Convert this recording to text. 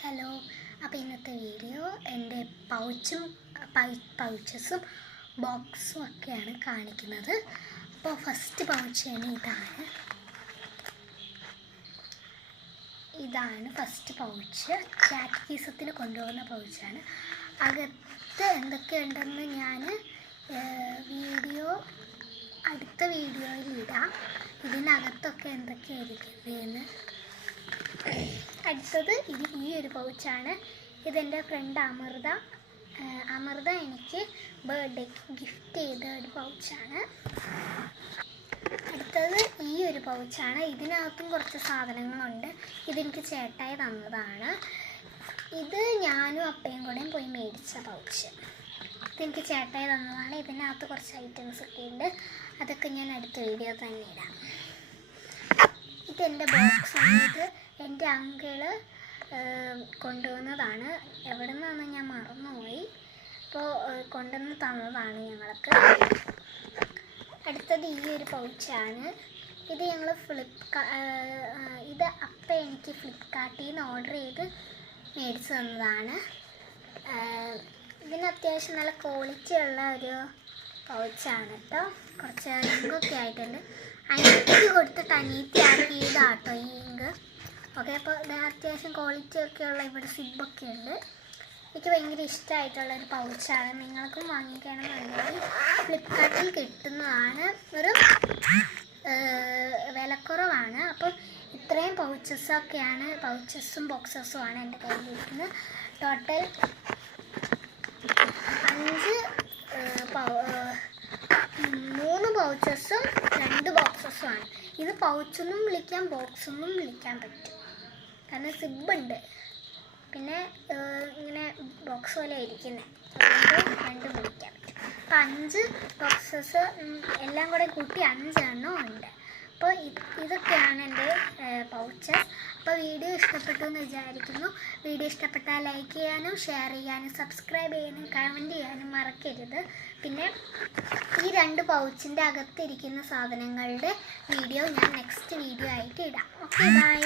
Hello. അപ്പോൾ ഇന്നത്തെ video എൻ്റെ പൗച്ചസും ബോക്സും ഒക്കെയാണ് കാണിക്കുന്നത്. അപ്പോൾ ഫസ്റ്റ് പൗച്ചാണ് ഇതാണ് ഫസ്റ്റ് പൗച്ച്. കാറ്റഗീസത്തിന് കൊണ്ടുപോകുന്ന പൗച്ചാണ്. അകത്ത് എന്തൊക്കെയുണ്ടെന്ന് ഞാൻ അടുത്ത വീഡിയോയിൽ ഇടാം. ഇതിനകത്തൊക്കെ എന്തൊക്കെയായിരിക്കുന്നതെന്ന്. അടുത്തത് ഈ ഒരു പൗച്ചാണ്. ഇതെൻ്റെ ഫ്രണ്ട് അമൃത എനിക്ക് ബർത്ത്ഡേക്ക് ഗിഫ്റ്റ് ചെയ്ത ഒരു പൗച്ചാണ്. അടുത്തത് ഈ ഒരു പൗച്ചാണ്. ഇതിനകത്തും കുറച്ച് സാധനങ്ങളുണ്ട്. ഇതെനിക്ക് ചേട്ടായി തന്നതാണ്. ഇത് ഞാനും അപ്പയും കൂടെയും പോയി മേടിച്ച പൗച്ച്. ഇതെനിക്ക് ചേട്ടായി തന്നതാണ്. ഇതിനകത്ത് കുറച്ച് ഐറ്റംസ് ഒക്കെ ഉണ്ട്. അതൊക്കെ ഞാൻ അടുത്ത വീഡിയോ തന്നെ ഇടാം. ഇതെൻ്റെ ബോക്സാണ്. ഇത് എൻ്റെ അങ്കിള് കൊണ്ടുവന്നതാണ്. എവിടെ നിന്നാണ് ഞാൻ മറന്നുപോയി. അപ്പോൾ കൊണ്ടുവന്ന് തന്നതാണ് ഞങ്ങൾക്ക്. അടുത്തത് ഈ ഒരു പൗച്ചാണ്. ഇത് ഞങ്ങൾ ഇത് അപ്പം എനിക്ക് ഫ്ലിപ്കാർട്ടിൽ നിന്ന് ഓർഡർ ചെയ്ത് മേടിച്ച് തന്നതാണ്. ഇതിന് അത്യാവശ്യം നല്ല ക്വാളിറ്റി ഉള്ള ഒരു പൗച്ചാണ് കേട്ടോ. കുറച്ച് ഇങ്കൊക്കെ ആയിട്ടുണ്ട്. അനിയത്തിക്ക് കൊടുത്തിട്ട് അനിയത്തി ആക്കിയതാട്ടോ ഈ ഇങ്ക്. ഓക്കെ, അപ്പോൾ ഇത് അത്യാവശ്യം ക്വാളിറ്റി ഒക്കെയുള്ള ഇവിടെ സിബൊക്കെ ഉണ്ട്. എനിക്ക് ഭയങ്കര ഇഷ്ടമായിട്ടുള്ളൊരു പൗച്ചാണ്. നിങ്ങൾക്കും വാങ്ങിക്കണമെന്നുണ്ടെങ്കിൽ ഫ്ലിപ്കാർട്ടിൽ കിട്ടുന്നതാണ്. ഒരു വിലക്കുറവാണ്. അപ്പോൾ ഇത്രയും പൗച്ചസും ബോക്സസുമാണ് എൻ്റെ കയ്യിലിരിക്കുന്നത്. ടോട്ടൽ 3 പൗച്ചസും 2 ബോക്സസുമാണ്. ഇത് പൗച്ചെന്നും വിളിക്കാം, ബോക്സെന്നും വിളിക്കാൻ പറ്റും. കാരണം സിബുണ്ട്, പിന്നെ ഇങ്ങനെ ബോക്സ് പോലെ ഇരിക്കുന്നത്. അതുകൊണ്ട് 2 വിളിക്കാൻ പറ്റും. അപ്പോൾ 5 ബോക്സസ് എല്ലാം കൂടെ കൂട്ടി 5 എണ്ണം ഉണ്ട്. അപ്പോൾ ഇതൊക്കെയാണ് എൻ്റെ പൗച്ചസ്. അപ്പോൾ വീഡിയോ ഇഷ്ടപ്പെട്ടു എന്ന് വിചാരിക്കുന്നു. വീഡിയോ ഇഷ്ടപ്പെട്ടാൽ ലൈക്ക് ചെയ്യാനും ഷെയർ ചെയ്യാനും സബ്സ്ക്രൈബ് ചെയ്യാനും കമൻറ്റ് ചെയ്യാനും മറക്കരുത്. പിന്നെ ഈ 2 പൗച്ചിൻ്റെ അകത്തിരിക്കുന്ന സാധനങ്ങളുടെ വീഡിയോ ഞാൻ നെക്സ്റ്റ് വീഡിയോ ആയിട്ട് ഇടാം. Okay, by.